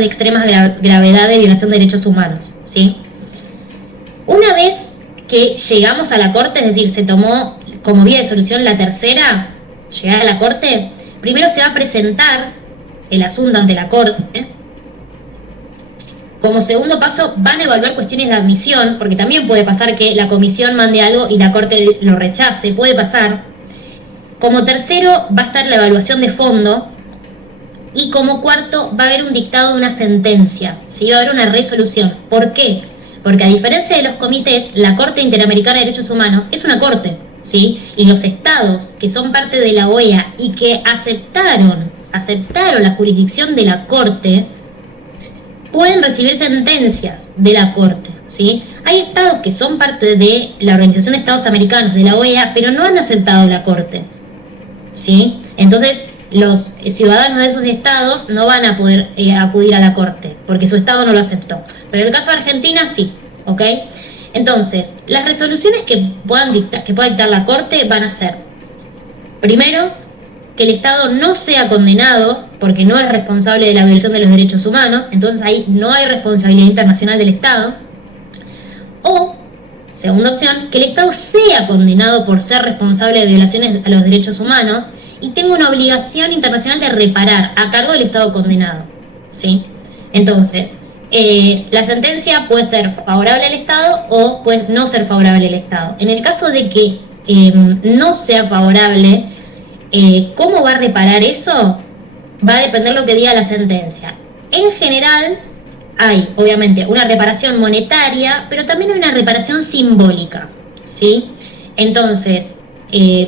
de extrema gravedad de violación de derechos humanos, ¿sí? Una vez que llegamos a la Corte, es decir, se tomó como vía de solución la tercera, llegar a la Corte, primero se va a presentar el asunto ante la Corte. Como segundo paso, van a evaluar cuestiones de admisión, porque también puede pasar que la comisión mande algo y la Corte lo rechace, puede pasar. Como tercero, va a estar la evaluación de fondo. Y como cuarto, va a haber un dictado de una sentencia, ¿sí? Va a haber una resolución. ¿Por qué? Porque a diferencia de los comités, la Corte Interamericana de Derechos Humanos es una corte, ¿sí? Y los estados que son parte de la OEA y que aceptaron la jurisdicción de la Corte, pueden recibir sentencias de la Corte, ¿sí? Hay estados que son parte de la Organización de Estados Americanos, de la OEA, pero no han aceptado la Corte, ¿sí? Entonces, los ciudadanos de esos estados no van a poder acudir a la Corte, porque su estado no lo aceptó. Pero en el caso de Argentina, sí, ¿ok? Entonces, las resoluciones que pueda dictar la Corte van a ser, primero, que el Estado no sea condenado, porque no es responsable de la violación de los derechos humanos, entonces ahí no hay responsabilidad internacional del Estado. O, segunda opción, que el Estado sea condenado por ser responsable de violaciones a los derechos humanos y tenga una obligación internacional de reparar a cargo del Estado condenado, ¿sí? Entonces, la sentencia puede ser favorable al Estado o puede no ser favorable al Estado. En el caso de que no sea favorable, ¿cómo va a reparar eso? Va a depender lo que diga la sentencia. En general, hay, obviamente, una reparación monetaria, pero también hay una reparación simbólica, ¿sí? Entonces,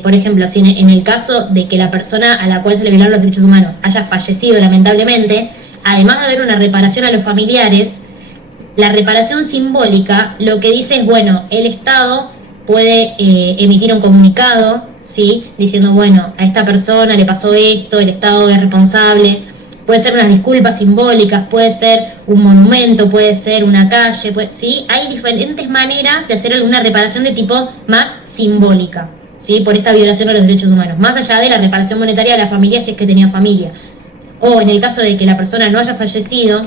por ejemplo, si en el caso de que la persona a la cual se le violaron los derechos humanos haya fallecido lamentablemente, además de haber una reparación a los familiares, la reparación simbólica lo que dice es, bueno, el Estado puede emitir un comunicado, ¿sí? Diciendo, bueno, a esta persona le pasó esto, el Estado es responsable. Puede ser unas disculpas simbólicas, puede ser un monumento, puede ser una calle, ¿sí? Hay diferentes maneras de hacer alguna reparación de tipo más simbólica, ¿sí? Por esta violación a los derechos humanos, más allá de la reparación monetaria a la familia si es que tenía familia. O en el caso de que la persona no haya fallecido,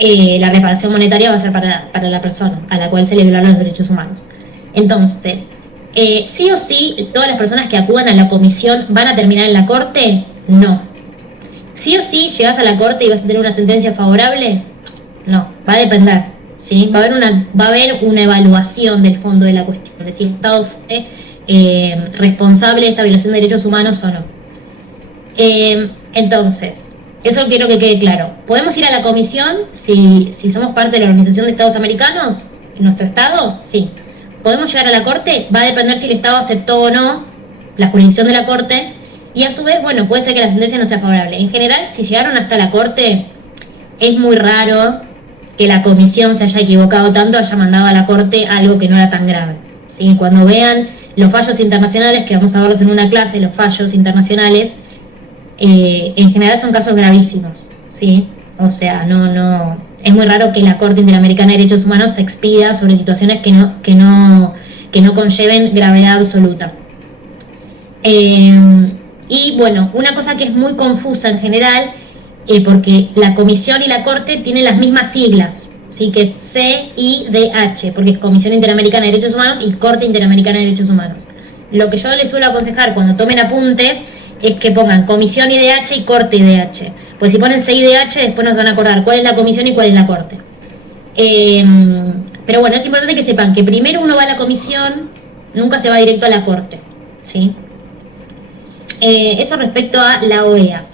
la reparación monetaria va a ser para la persona a la cual se le violaron los derechos humanos. Entonces, sí o sí, todas las personas que acudan a la comisión van a terminar en la Corte, no. Sí o sí, llegas a la Corte y vas a tener una sentencia favorable, no, va a depender, ¿sí? Va a haber una evaluación del fondo de la cuestión, es decir, el Estado fue responsable de esta violación de derechos humanos o no. Entonces, eso quiero que quede claro. ¿Podemos ir a la comisión si somos parte de la Organización de Estados Americanos? ¿En nuestro Estado? Sí. ¿Podemos llegar a la Corte? Va a depender si el Estado aceptó o no la jurisdicción de la Corte. Y a su vez, bueno, puede ser que la sentencia no sea favorable. En general, si llegaron hasta la Corte, es muy raro que la comisión se haya equivocado tanto, haya mandado a la Corte algo que no era tan grave, ¿sí? Cuando vean los fallos internacionales, que vamos a verlos en una clase, los fallos internacionales, en general son casos gravísimos, ¿sí? O sea, no es muy raro que la Corte Interamericana de Derechos Humanos se expida sobre situaciones que no conlleven gravedad absoluta. Y bueno, una cosa que es muy confusa en general, porque la Comisión y la Corte tienen las mismas siglas, ¿sí? Que es CIDH, porque es Comisión Interamericana de Derechos Humanos y Corte Interamericana de Derechos Humanos. Lo que yo les suelo aconsejar cuando tomen apuntes es que pongan Comisión IDH y Corte IDH. Pues si ponen CIDH, después nos van a acordar cuál es la Comisión y cuál es la Corte. Pero bueno, es importante que sepan que primero uno va a la Comisión, nunca se va directo a la Corte, ¿sí? Eso respecto a la OEA.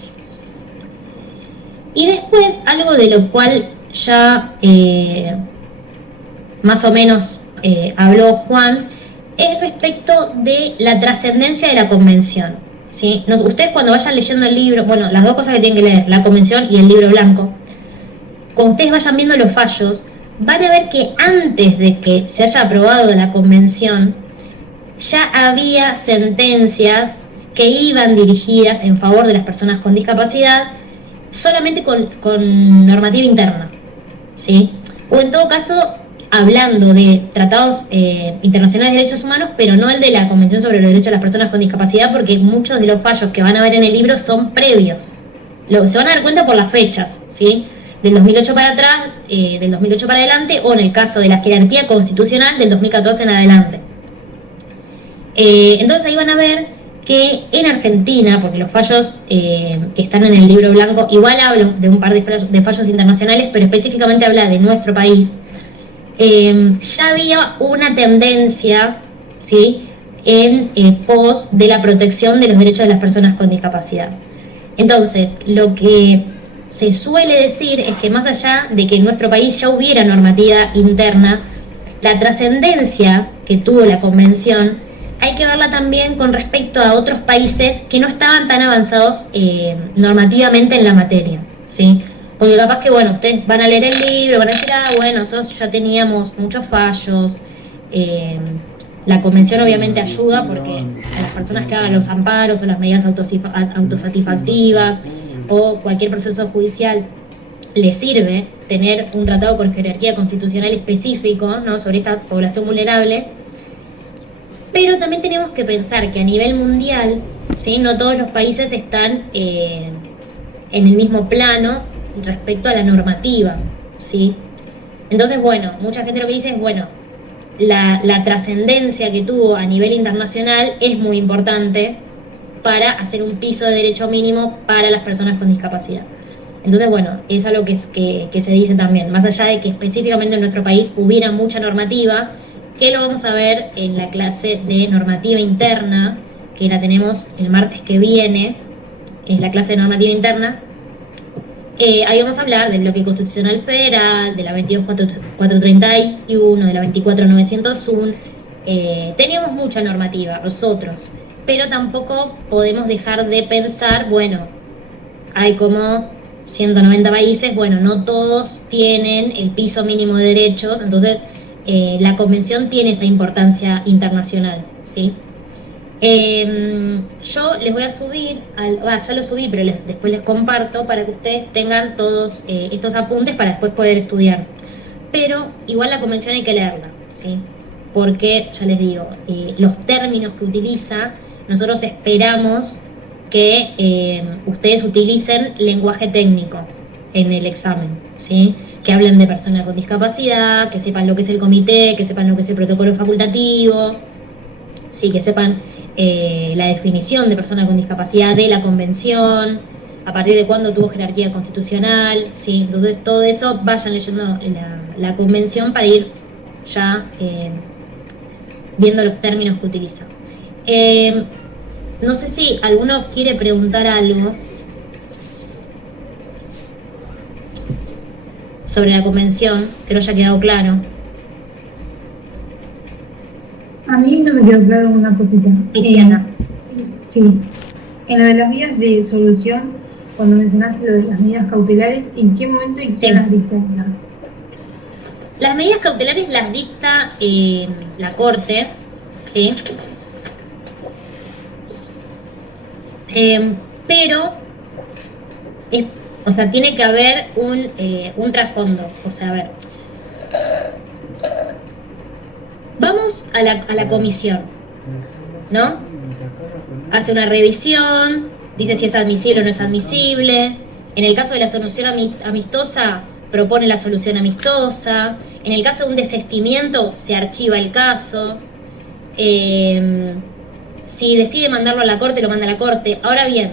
Y después, algo de lo cual ya más o menos habló Juan, es respecto de la trascendencia de la convención, ¿sí? Ustedes cuando vayan leyendo el libro, bueno, las dos cosas que tienen que leer, la convención y el libro blanco, cuando ustedes vayan viendo los fallos, van a ver que antes de que se haya aprobado la convención, ya había sentencias que iban dirigidas en favor de las personas con discapacidad, solamente con normativa interna, ¿sí? O en todo caso, hablando de tratados internacionales de derechos humanos, pero no el de la Convención sobre los Derechos de las Personas con Discapacidad, porque muchos de los fallos que van a ver en el libro son previos. Se van a dar cuenta por las fechas, ¿sí? del 2008 para atrás, del 2008 para adelante, o en el caso de la jerarquía constitucional del 2014 en adelante. Entonces ahí van a ver que en Argentina, porque los fallos que están en el libro blanco, igual hablo de un par de fallos internacionales, pero específicamente habla de nuestro país, ya había una tendencia, ¿sí?, en pos de la protección de los derechos de las personas con discapacidad. Entonces, lo que se suele decir es que más allá de que en nuestro país ya hubiera normativa interna, la trascendencia que tuvo la convención hay que verla también con respecto a otros países que no estaban tan avanzados normativamente en la materia, ¿sí? Porque capaz que, bueno, ustedes van a leer el libro, van a decir, bueno, nosotros ya teníamos muchos fallos. La convención obviamente ayuda porque a las personas que hagan los amparos o las medidas autosatisfactivas o cualquier proceso judicial les sirve tener un tratado con jerarquía constitucional específico, ¿no?, sobre esta población vulnerable. Pero también tenemos que pensar que a nivel mundial, ¿sí?, no todos los países están en el mismo plano respecto a la normativa, ¿sí? Entonces, bueno, mucha gente lo que dice es, bueno, la trascendencia que tuvo a nivel internacional es muy importante para hacer un piso de derecho mínimo para las personas con discapacidad. Entonces, bueno, es algo que se dice también, más allá de que específicamente en nuestro país hubiera mucha normativa, que lo vamos a ver en la clase de normativa interna, que la tenemos el martes que viene, es la clase de normativa interna. Ahí vamos a hablar del bloque constitucional federal, de la 22.431, de la 24.901. Teníamos mucha normativa nosotros, pero tampoco podemos dejar de pensar, bueno, hay como 190 países, bueno, no todos tienen el piso mínimo de derechos, entonces la convención tiene esa importancia internacional, ¿sí? Yo les voy a subir, ya lo subí, pero después les comparto para que ustedes tengan todos estos apuntes para después poder estudiar. Pero igual la convención hay que leerla, ¿sí? Porque, ya les digo, los términos que utiliza, nosotros esperamos que ustedes utilicen lenguaje técnico en el examen, ¿sí? Que hablen de personas con discapacidad, que sepan lo que es el comité, que sepan lo que es el protocolo facultativo, ¿sí? Que sepan la definición de persona con discapacidad de la convención, a partir de cuándo tuvo jerarquía constitucional, ¿sí? Entonces todo eso vayan leyendo la convención para ir ya viendo los términos que utiliza. No sé si alguno quiere preguntar algo sobre la convención, que no haya quedado claro. A mí no me quedó claro una cosita. Tiziana. Sí. En lo de las medidas de solución, cuando mencionaste lo de las medidas cautelares, ¿en qué momento y quién las dicta? Las medidas cautelares las dicta la Corte, ¿sí? Pero, o sea, tiene que haber un trasfondo. O sea, a ver, vamos a la comisión, ¿no? Hace una revisión, dice si es admisible o no es admisible. En el caso de la solución amistosa, propone la solución amistosa. En el caso de un desistimiento, se archiva el caso. Si decide mandarlo a la Corte, lo manda a la Corte. Ahora bien,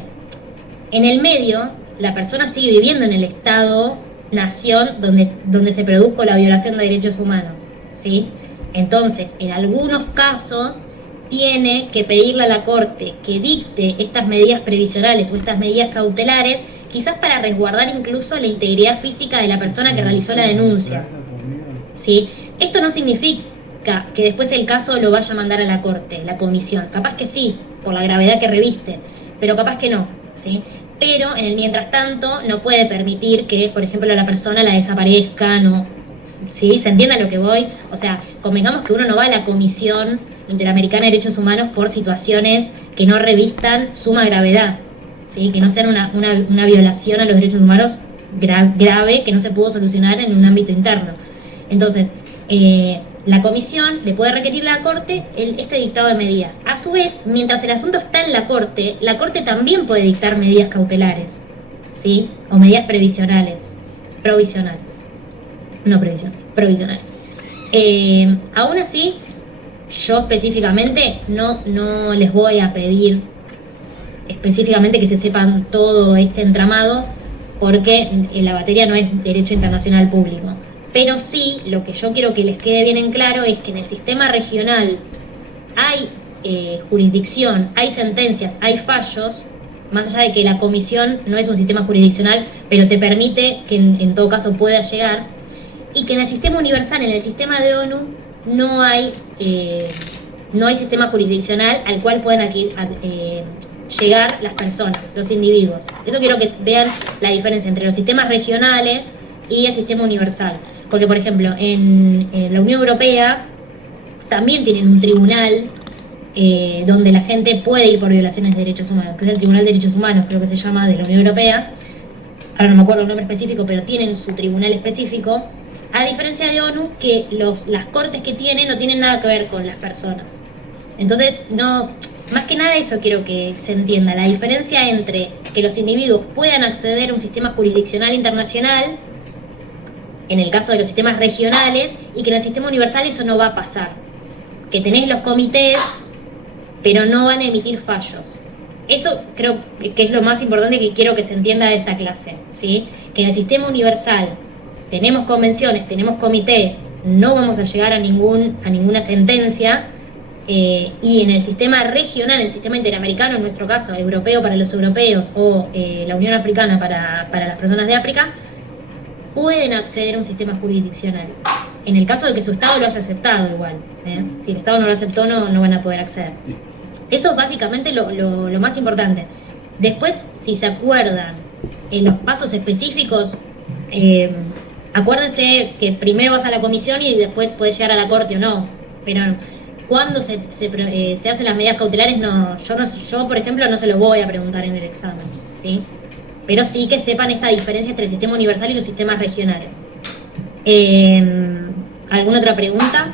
en el medio, la persona sigue viviendo en el Estado-nación donde se produjo la violación de derechos humanos, ¿sí? Entonces, en algunos casos, tiene que pedirle a la Corte que dicte estas medidas previsionales o estas medidas cautelares, quizás para resguardar incluso la integridad física de la persona que realizó la denuncia, ¿sí? Esto no significa que después el caso lo vaya a mandar a la Corte, la comisión. Capaz que sí, por la gravedad que reviste, pero capaz que no, ¿sí? Pero en el mientras tanto no puede permitir que, por ejemplo, la persona la desaparezca, ¿no? ¿Sí? ¿Se entiende a lo que voy? O sea, convengamos que uno no va a la Comisión Interamericana de Derechos Humanos por situaciones que no revistan suma gravedad, ¿sí? Que no sean una violación a los derechos humanos grave que no se pudo solucionar en un ámbito interno. Entonces, la comisión le puede requerir a la Corte este dictado de medidas. A su vez, mientras el asunto está en la Corte también puede dictar medidas cautelares, ¿sí? O medidas previsionales provisionales. No previsionales, provisionales. Aún así, yo específicamente no les voy a pedir específicamente que se sepan todo este entramado, porque la materia no es derecho internacional público. Pero sí, lo que yo quiero que les quede bien en claro es que en el sistema regional hay jurisdicción, hay sentencias, hay fallos, más allá de que la comisión no es un sistema jurisdiccional, pero te permite que en todo caso pueda llegar, y que en el sistema universal, en el sistema de ONU, no hay sistema jurisdiccional al cual puedan llegar las personas, los individuos. Eso quiero que vean la diferencia entre los sistemas regionales y el sistema universal. Porque, por ejemplo, en la Unión Europea también tienen un tribunal donde la gente puede ir por violaciones de derechos humanos, que es el Tribunal de Derechos Humanos, creo que se llama, de la Unión Europea. Ahora no me acuerdo el nombre específico, pero tienen su tribunal específico, a diferencia de ONU, que las cortes que tiene no tienen nada que ver con las personas. Entonces, más que nada eso quiero que se entienda, la diferencia entre que los individuos puedan acceder a un sistema jurisdiccional internacional, en el caso de los sistemas regionales, y que en el sistema universal eso no va a pasar. Que tenés los comités, pero no van a emitir fallos. Eso creo que es lo más importante que quiero que se entienda de esta clase, ¿sí? Que en el sistema universal tenemos convenciones, tenemos comité, no vamos a llegar a ninguna sentencia, y en el sistema regional, el sistema interamericano, en nuestro caso, europeo para los europeos o la Unión Africana para las personas de África, pueden acceder a un sistema jurisdiccional. En el caso de que su Estado lo haya aceptado igual. Si el Estado no lo aceptó, no van a poder acceder. Eso es básicamente lo más importante. Después, si se acuerdan en los pasos específicos, acuérdense que primero vas a la comisión y después puedes llegar a la corte o no. Pero cuando se hacen las medidas cautelares, yo por ejemplo no se lo voy a preguntar en el examen, ¿sí? Pero sí que sepan esta diferencia entre el sistema universal y los sistemas regionales. ¿Alguna otra pregunta?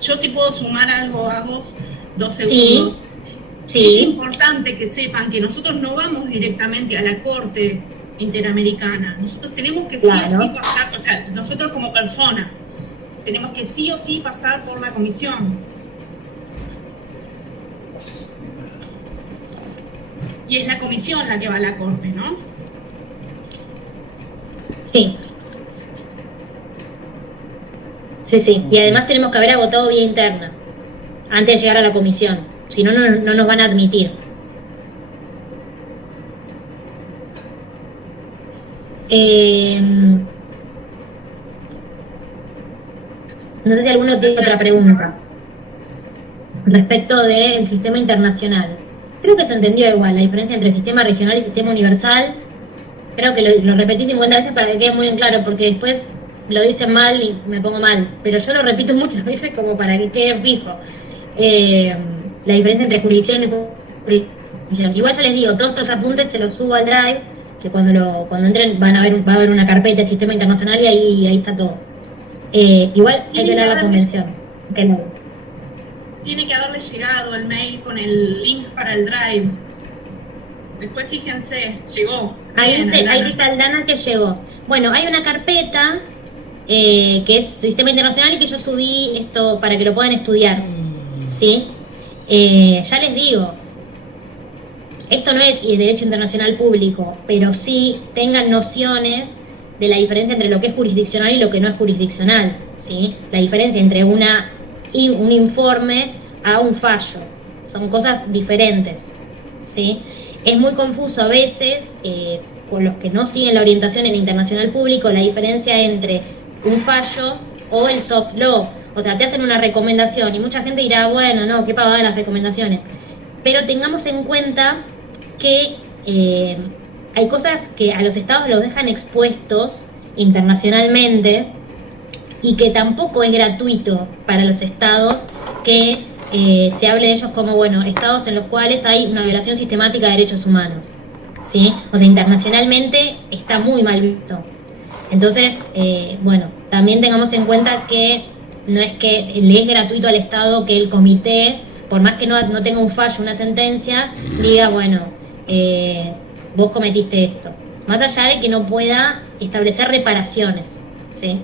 Yo sí puedo sumar algo a vos, 2 segundos. Sí. Es importante que sepan que nosotros no vamos directamente a la Corte Interamericana. Nosotros tenemos que sí o sí pasar, o sea, nosotros como persona, tenemos que sí o sí pasar por la comisión. Y es la comisión la que va a la Corte, ¿no? Sí. Sí. Y además tenemos que haber agotado vía interna antes de llegar a la comisión. Si no, no nos van a admitir. No sé si alguno tiene otra pregunta respecto del sistema internacional. Creo que se entendió igual la diferencia entre sistema regional y sistema universal. Creo que lo repetí 50 veces para que quede muy en claro, porque después lo dicen mal y me pongo mal. Pero yo lo repito muchas veces como para que quede fijo. La diferencia entre jurisdicción y jurisdicción. Igual ya les digo, todos estos apuntes se los subo al Drive, que cuando entren va a haber una carpeta de sistema internacional y ahí está todo. Igual hay que leer la convención. Tiene que haberle llegado el mail con el link para el Drive. Después fíjense, llegó. Ahí dice Aldana que llegó. Bueno, hay una carpeta que es Sistema Internacional y que yo subí esto para que lo puedan estudiar. ¿Sí? Ya les digo, esto no es Derecho Internacional Público, pero sí tengan nociones de la diferencia entre lo que es jurisdiccional y lo que no es jurisdiccional, ¿sí? La diferencia entre un informe a un fallo. Son cosas diferentes, ¿sí? Es muy confuso a veces, con los que no siguen la orientación en internacional público, la diferencia entre un fallo o el soft law. O sea, te hacen una recomendación y mucha gente dirá, bueno, no, qué pavada las recomendaciones. Pero tengamos en cuenta que hay cosas que a los estados los dejan expuestos internacionalmente y que tampoco es gratuito para los estados que se hable de ellos como, bueno, estados en los cuales hay una violación sistemática de derechos humanos, ¿sí? O sea, internacionalmente está muy mal visto. Entonces, bueno, también tengamos en cuenta que no es que le es gratuito al Estado que el comité, por más que no tenga un fallo, una sentencia, diga, bueno, vos cometiste esto. más allá de que no pueda establecer reparaciones, ¿sí?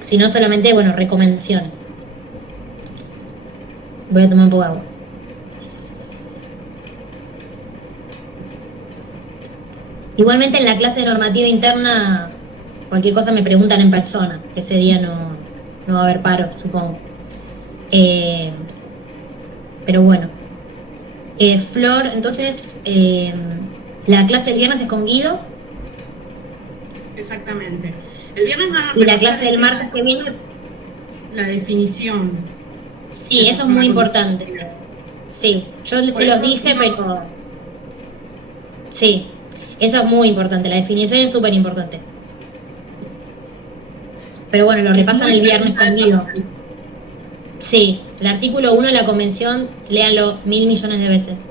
Sino solamente, bueno, recomendaciones. Voy a tomar un poco de agua. Igualmente en la clase de normativa interna, cualquier cosa me preguntan en persona. Ese día no va a haber paro, supongo. Pero bueno. Flor, entonces, la clase del viernes es con Guido. Exactamente. El viernes van a y la clase del martes que viene. La definición. Sí, eso es muy importante. Sí, yo se los dije, pero... Sí, eso es muy importante, la definición es súper importante. Pero bueno, lo repasan el viernes conmigo. Sí, el artículo 1 de la convención, léanlo 1000 millones de veces.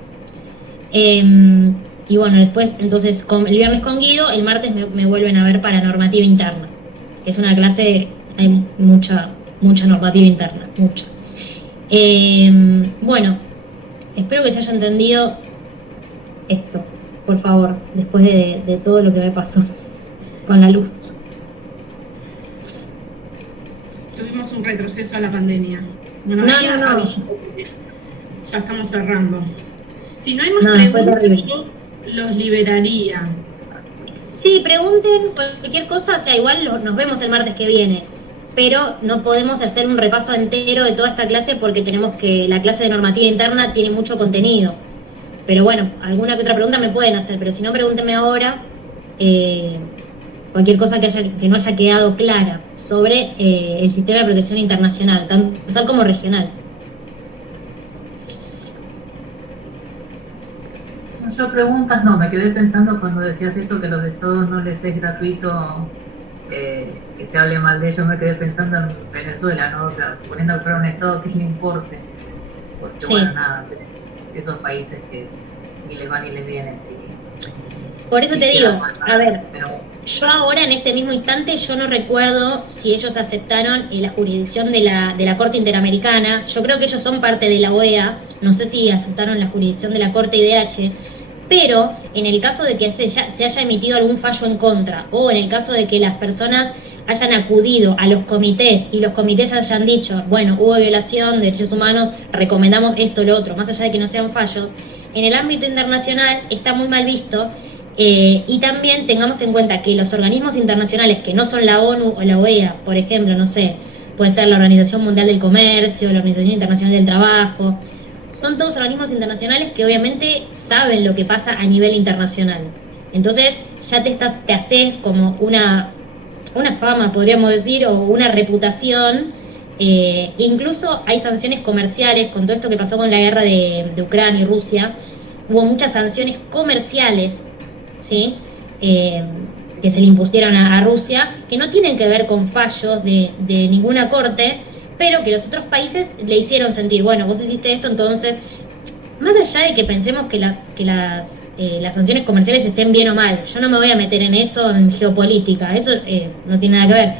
Y bueno, después, entonces, el viernes con Guido, el martes me vuelven a ver para normativa interna. Es una clase, hay mucha normativa interna, mucha. Bueno, espero que se haya entendido esto, por favor, después de todo lo que me pasó con la luz. Tuvimos un retroceso a la pandemia. Bueno, No. Ya estamos cerrando. Si no hay más preguntas, yo los liberaría. Sí, pregunten cualquier cosa, o sea, igual nos vemos el martes que viene, pero no podemos hacer un repaso entero de toda esta clase porque la clase de normativa interna tiene mucho contenido. Pero bueno, alguna que otra pregunta me pueden hacer, pero si no, pregúntenme ahora cualquier cosa que no haya quedado clara sobre el sistema de protección internacional, tanto local como regional. Yo preguntas no, me quedé pensando cuando decías esto que los estados no les es gratuito que se hable mal de ellos, me quedé pensando en Venezuela, ¿no? O sea, poniendo a fuera un estado que le importe, porque Sí. bueno, nada, esos países que ni les va ni les viene. Por eso te digo, a ver, pero, yo ahora en este mismo instante yo no recuerdo si ellos aceptaron la jurisdicción de la Corte Interamericana. Yo creo que ellos son parte de la OEA, no sé si aceptaron la jurisdicción de la Corte IDH, pero en el caso de que se haya emitido algún fallo en contra, o en el caso de que las personas hayan acudido a los comités y los comités hayan dicho, bueno, hubo violación de derechos humanos, recomendamos esto, lo otro, más allá de que no sean fallos, en el ámbito internacional está muy mal visto. Y también tengamos en cuenta que los organismos internacionales que no son la ONU o la OEA, por ejemplo, no sé, puede ser la Organización Mundial del Comercio, la Organización Internacional del Trabajo, son todos organismos internacionales que obviamente saben lo que pasa a nivel internacional. Entonces ya te haces como una fama, podríamos decir, o una reputación. Incluso hay sanciones comerciales con todo esto que pasó con la guerra de Ucrania y Rusia. Hubo muchas sanciones comerciales, ¿sí? Que se le impusieron a Rusia, que no tienen que ver con fallos de ninguna corte, pero que los otros países le hicieron sentir, bueno, vos hiciste esto, entonces, más allá de que pensemos que las sanciones comerciales estén bien o mal, yo no me voy a meter en eso, en geopolítica, eso no tiene nada que ver,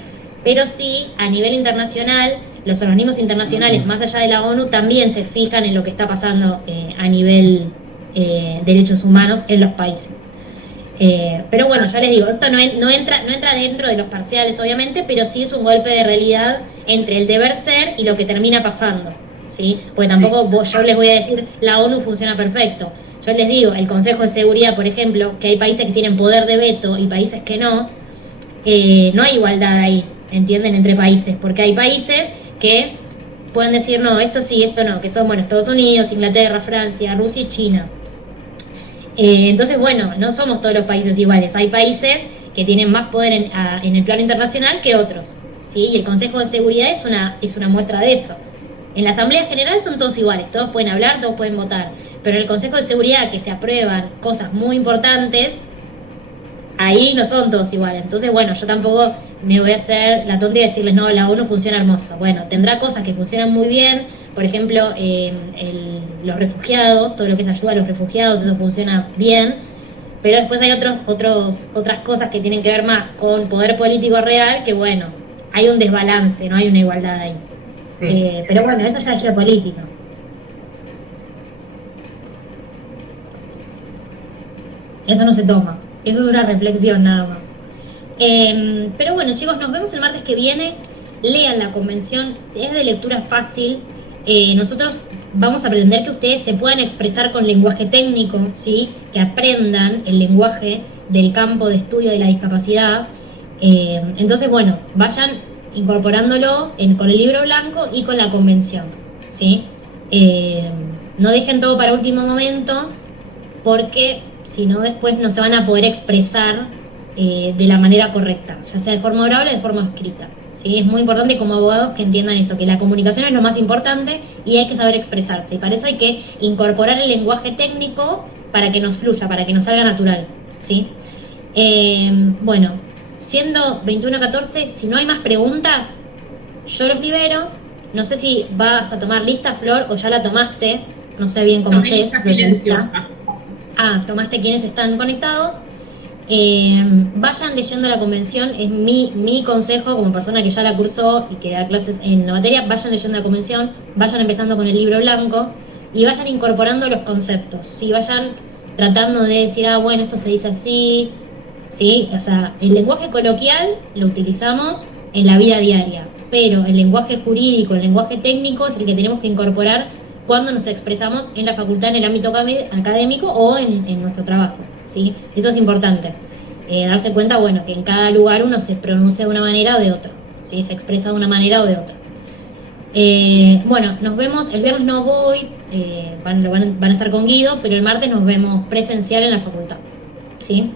pero sí, a nivel internacional, los organismos internacionales, más allá de la ONU, también se fijan en lo que está pasando a nivel derechos humanos en los países. Pero bueno, ya les digo, esto no entra dentro de los parciales, obviamente, pero sí es un golpe de realidad entre el deber ser y lo que termina pasando, ¿sí? Porque tampoco yo les voy a decir, la ONU funciona perfecto. Yo les digo, el Consejo de Seguridad, por ejemplo, que hay países que tienen poder de veto y países que no hay igualdad ahí, ¿entienden? Entre países, porque hay países que pueden decir, no, esto sí, esto no, que son, bueno, Estados Unidos, Inglaterra, Francia, Rusia y China. Entonces, bueno, no somos todos los países iguales. Hay países que tienen más poder en el plano internacional que otros, ¿sí? Y el Consejo de Seguridad es una muestra de eso. En la Asamblea General son todos iguales, todos pueden hablar, todos pueden votar. Pero en el Consejo de Seguridad, que se aprueban cosas muy importantes, ahí no son todos iguales. Entonces, bueno, yo tampoco me voy a hacer la tonta y decirles, no, la ONU funciona hermoso. Bueno, tendrá cosas que funcionan muy bien. Por ejemplo, los refugiados, todo lo que es ayuda a los refugiados, eso funciona bien, pero después hay otras cosas que tienen que ver más con poder político real, que bueno, hay un desbalance, no hay una igualdad ahí. Sí. Pero bueno, eso ya es geopolítica. Eso no se toma. Eso es una reflexión nada más. Pero bueno, chicos, nos vemos el martes que viene. Lean la convención, es de lectura fácil. Nosotros vamos a aprender que ustedes se puedan expresar con lenguaje técnico, ¿sí? Que aprendan el lenguaje del campo de estudio de la discapacidad. Entonces, bueno, vayan incorporándolo con el libro blanco y con la convención, ¿sí? No dejen todo para último momento, porque si no después no se van a poder expresar de la manera correcta, ya sea de forma oral o de forma escrita, ¿sí? Es muy importante como abogados que entiendan eso, que la comunicación es lo más importante y hay que saber expresarse, y para eso hay que incorporar el lenguaje técnico para que nos fluya, para que nos salga natural, ¿sí? Bueno, siendo 21:14, si no hay más preguntas, yo los libero. No sé si vas a tomar lista, Flor, o ya la tomaste, no sé bien cómo Tomé es. lista silenciosa. Tomaste quienes están conectados. Vayan leyendo la convención, es mi consejo como persona que ya la cursó y que da clases en la materia. Vayan leyendo la convención, vayan empezando con el libro blanco y vayan incorporando los conceptos, ¿sí? Vayan tratando de decir, bueno, esto se dice así, ¿sí? O sea, el lenguaje coloquial lo utilizamos en la vida diaria, pero el lenguaje jurídico, el lenguaje técnico es el que tenemos que incorporar cuando nos expresamos en la facultad, en el ámbito académico o en nuestro trabajo, ¿sí? Eso es importante. Darse cuenta, bueno, que en cada lugar uno se pronuncia de una manera o de otra, ¿sí? Se expresa de una manera o de otra. Bueno, nos vemos, el viernes no voy, van a estar con Guido, pero el martes nos vemos presencial en la facultad, ¿sí?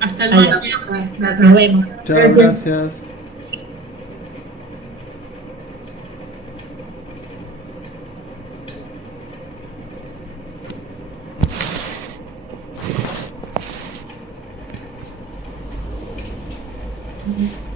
Hasta el Adiós. martes. Nos vemos. Chao, gracias. Mm-hmm.